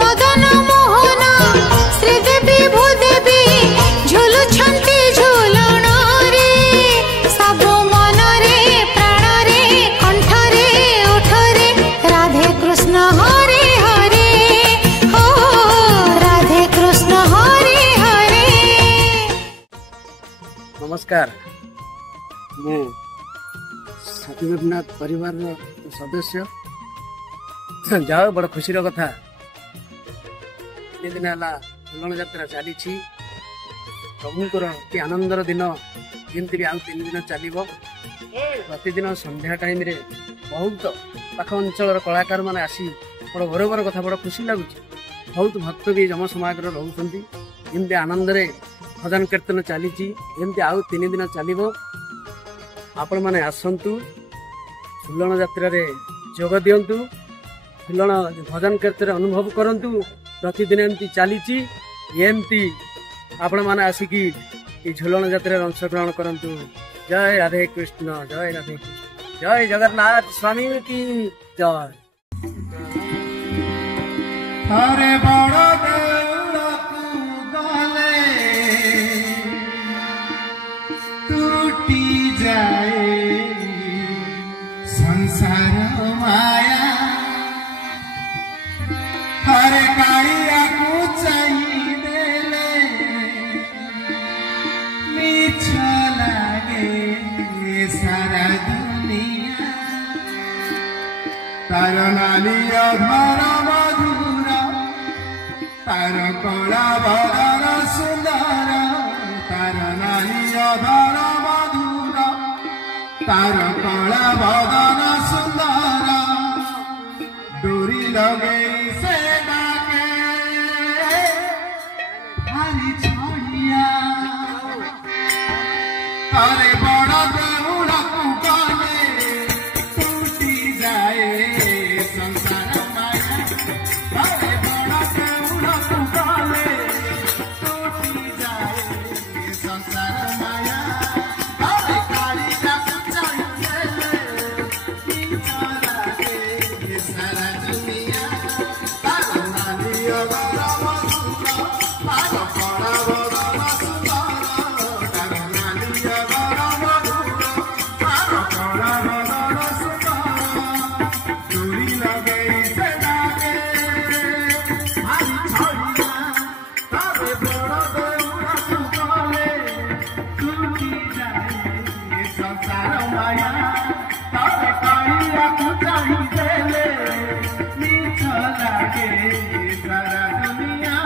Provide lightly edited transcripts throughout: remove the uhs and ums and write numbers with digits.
मदन मोहन श्रीदेवी भूदेवी झुलुछंती झुलण रे सब मन रे प्राण रे कंठ रे ओठ रे राधे कृष्ण हरे हरे हो राधे कृष्ण हरे हरे। नमस्कार, मु साथी गोपीनाथ परिवार सदस्य जाओ बड़ खुशी कथा दिन है झुलन यात्रा चली प्रभुंर कि आनंदर दिन जमी भी आउ 3 दिन चलो प्रतिदिन संध्या टाइम रे बहुत पाख अंचल कलाकार मैंने आसी बड़ गौरवर कथा बड़ खुशी लगुच। बहुत भक्त भी जम समागर रोच जमी आनंद रे भजन कीर्तन चली जमी आउ 3 दिन चलो आपण मैंने आसतु झुलन यात्रा जोग दिंतु झुलन भजन कीर्तन अनुभव करंतु प्रतिदिन एमती चली एमती आपण मैंने आसिकी झुलन यात्रा अंशग्रहण करंतु। जय राधे कृष्ण, जय राधे कृष्ण, जय जगन्नाथ स्वामी की जय। हरे बड़ टूटी जाए संसार माया हरे कालिया को चाहिए मिछ लागे सारा दुनिया तार नाली अधर मधुर तार कला बदन सुंदर तार नाली अधर मधुर तार कला बदन सुंदर डोरी लगे से डाके हरी छोड़िया अरे बड़ा देउड़ा कुकाने टूटी जाए संसार माया अरे बड़ा देउड़ा कुकाने टूटी जाए संसार माया अरे काली जाकू चाहिए चला के सारा दुनिया तारो नाली अगरा मधुरा तारो कला बदन सुंदर तारो नाली अगरा मधुरा तारो कला बदन सुंदर डोरी लगे से डाके हरी छोड़िया तारे बड़ देउड़ा कुकाले टूटी जाए संसार माया तारे कालिया को चाहिए मिछ लागे सारा दुनिया।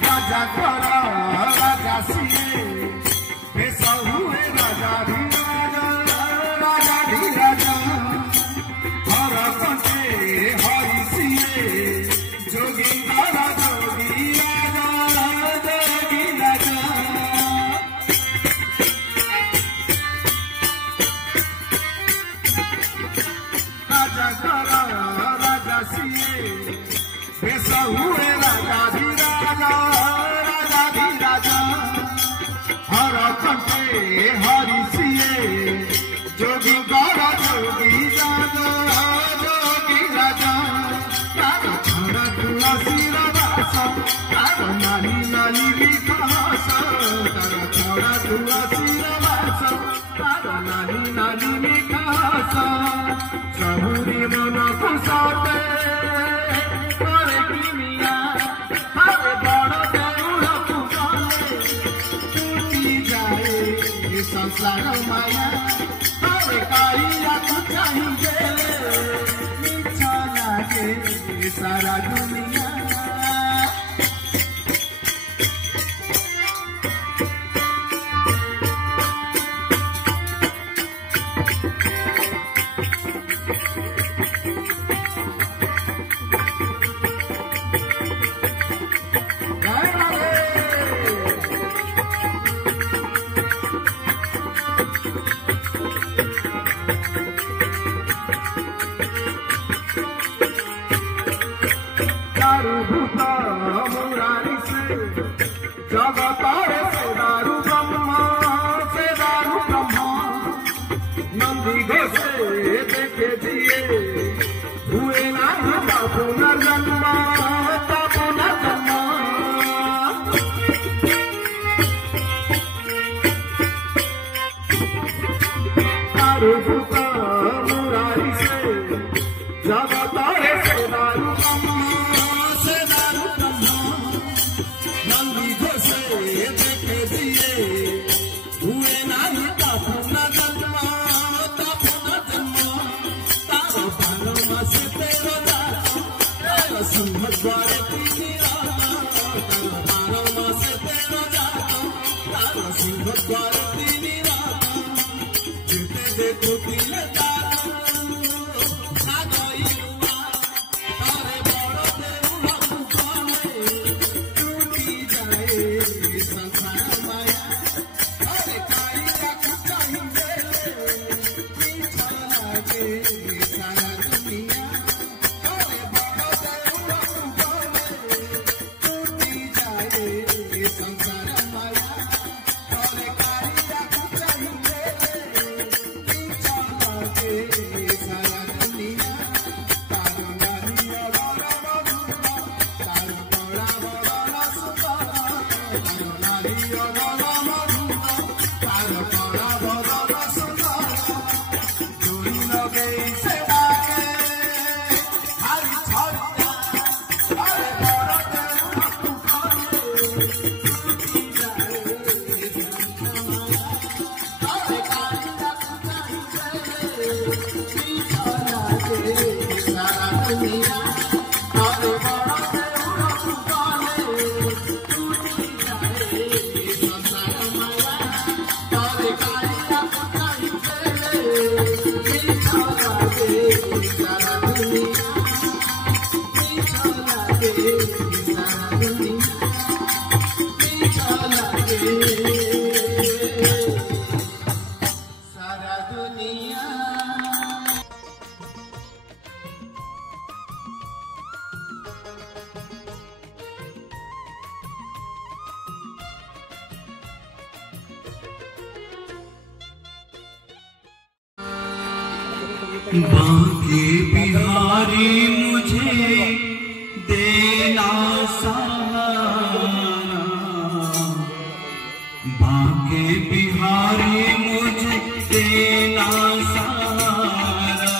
राजा करा राजा सिए बेस हुए राजा धीराजा हर कंठे हरि सिए जोगी राजा जोगी राजा राजा करा राजा सिए बेस हुए राजा धीराजा हर कंठे हरि सिए जोगी गौर जोगी राजा तार छड़ा तुलसी रस तार नानी नानी विकास तार छड़ा तुलसी रस तार नानी नानी विकास सबुरी मन कुसते करे किमिया हरे बड़ देउड़ा कुकाले टूटी जाए संसार माया हरे कालिया को चाहिए मिछ लागे सारा दुनिया। दारुभूत मुरारी से जगतारे से दारु ब्रह्मा नंदी घोषे देखे दिए हुए ना पुनर्जन्म पुनर्जन्म दारुभूत मुरारी से जगतारे से दारु ब्रह्मा नंदी घोषे देखे दिए हुए ना पुनर्जन्म सिंह द्वार सिंह द्वार देखो बांके बिहारी मुझे देना सहारा, बांके बिहारी मुझे देना सहारा,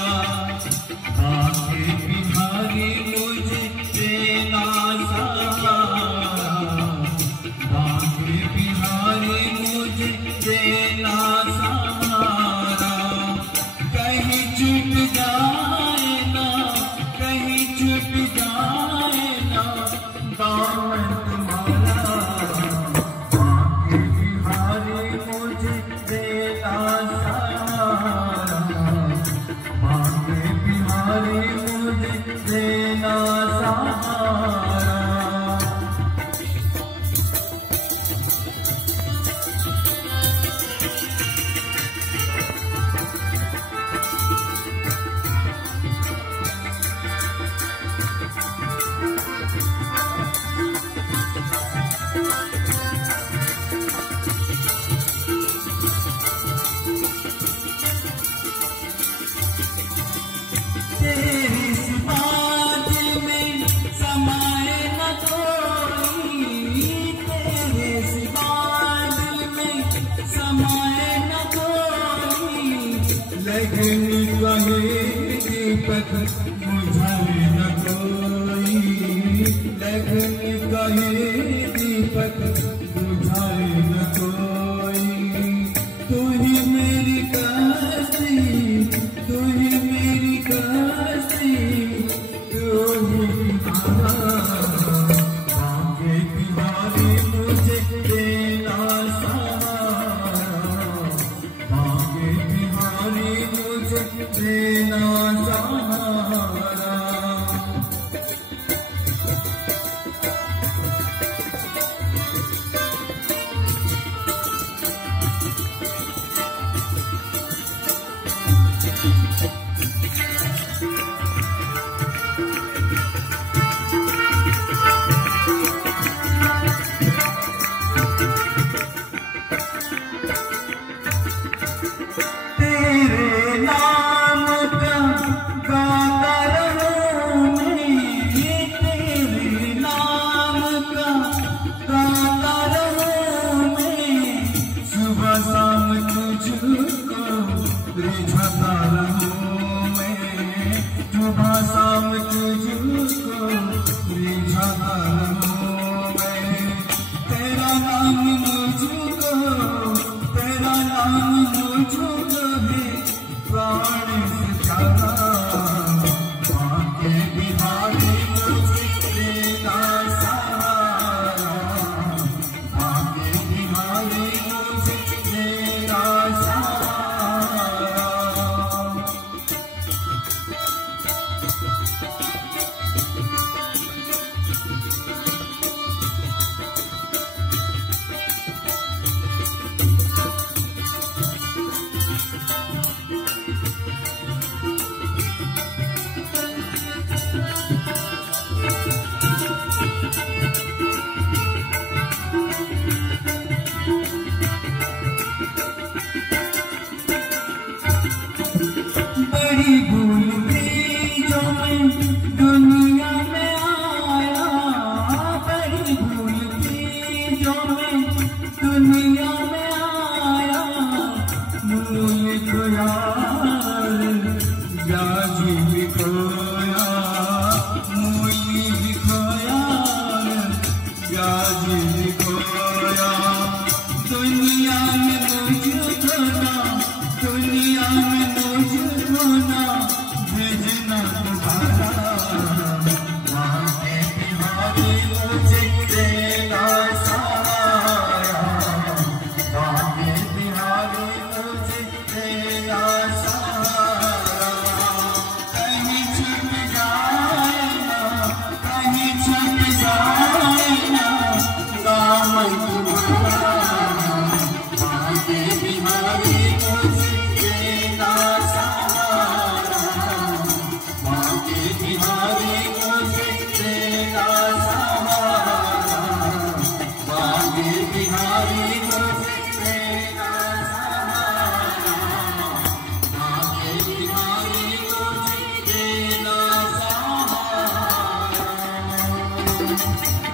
बांके बिहारी मुझे देना सहारा, बांके बिहारी मुझे देना सहारा। कहीं छुप जाए ना, कहीं छुप जाए ना दामन तुम्हारा, बांके बिहारी मुझे देना सहारा, बांके बिहारी मुझे देना सहारा। तेरी समाज में समाए न कोई, तेरे समाज में समाए न कोई, लगन कहे दीपक बुझाए न कोई, लगन कहे दीपक बुझाए न कोई। तू ही मेरी काशी, तू ही मेरी काशी, तू ही बांके बिहारी मुझे देना सहारा, बांके बिहारी मुझे देना सहारा। हाँ